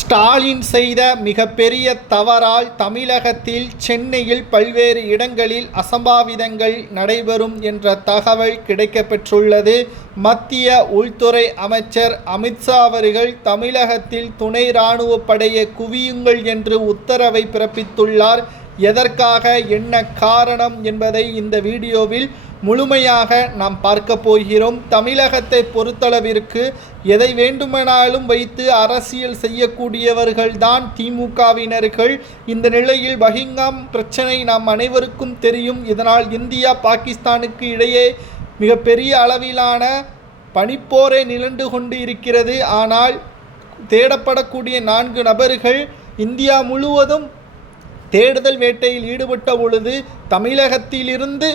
ஸ்டாலின் செய்த மிகப்பெரிய தவறால் தமிழகத்தில் சென்னையில் பல்வேறு இடங்களில் அசம்பாவிதங்கள் நடைபெறும் என்ற தகவல் கிடைக்கப்பெற்றுள்ளது. மத்திய உள்துறை அமைச்சர் அமித்ஷா அவர்கள் தமிழகத்தில் துணை இராணுவ படையை குவியுங்கள் என்று உத்தரவை பிறப்பித்துள்ளார். எதற்காக என்ன காரணம் என்பதை இந்த வீடியோவில் முழுமையாக நாம் பார்க்க போகிறோம். தமிழகத்தை பொறுத்தளவிற்கு எதை வேண்டுமானாலும் வைத்து அரசியல் செய்யக்கூடியவர்கள்தான் திமுகவினர்கள். இந்த நிலையில் பஹிங்காம் பிரச்சனை நாம் அனைவருக்கும் தெரியும். இதனால் இந்தியா பாகிஸ்தானுக்கு இடையே மிகப்பெரிய அளவிலான பனிப்போரை நிலண்டு கொண்டு இருக்கிறது. ஆனால் தேடப்படக்கூடிய நான்கு நபர்கள் இந்தியா முழுவதும் தேடுதல் வேட்டையில் ஈடுபட்ட பொழுது தமிழகத்திலிருந்து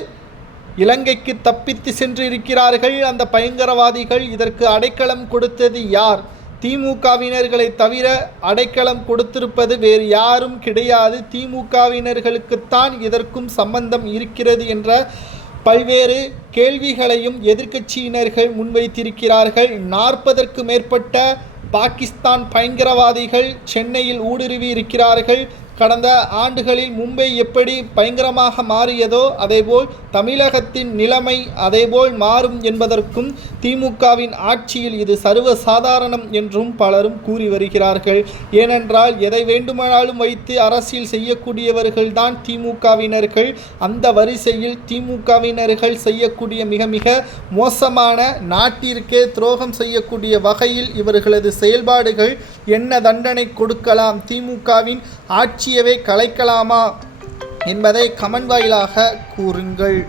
இலங்கைக்கு தப்பித்து சென்று இருக்கிறார்கள் அந்த பயங்கரவாதிகள் இதற்கு அடைக்கலம் கொடுத்தது யார்? திமுகவினர்களை தவிர அடைக்கலம் கொடுத்திருப்பது வேறு யாரும் கிடையாது. திமுகவினர்களுக்குத்தான் இதற்கும் சம்பந்தம் இருக்கிறது என்ற பல்வேறு கேள்விகளையும் எதிர்க்கட்சியினர்கள் முன்வைத்திருக்கிறார்கள். நாற்பதற்கு மேற்பட்ட பாகிஸ்தான் பயங்கரவாதிகள் சென்னையில் ஊடுருவி இருக்கிறார்கள் கடந்த ஆண்டுகளில் மும்பை எப்படி பயங்கரமாக மாறியதோ அதேபோல் தமிழகத்தின் நிலைமை அதேபோல் மாறும் என்பதற்கும் திமுகவின் ஆட்சியில் இது சர்வ சாதாரணம் என்றும் பலரும் கூறி வருகிறார்கள். ஏனென்றால் எதை வேண்டுமானாலும் வைத்து அரசியல் செய்யக்கூடியவர்கள்தான் திமுகவினர்கள். அந்த வரிசையில் திமுகவினர்கள் செய்யக்கூடிய மிக மிக மோசமான நாட்டிற்கே துரோகம் செய்யக்கூடிய வகையில் இவர்களது செயல்பாடுகள் என்ன தண்டனை கொடுக்கலாம்? திமுகவின் ஆட்சி ஆட்சியவே கலைக்கலாமா என்பதை கமன் வாயிலாக கூறுங்கள்.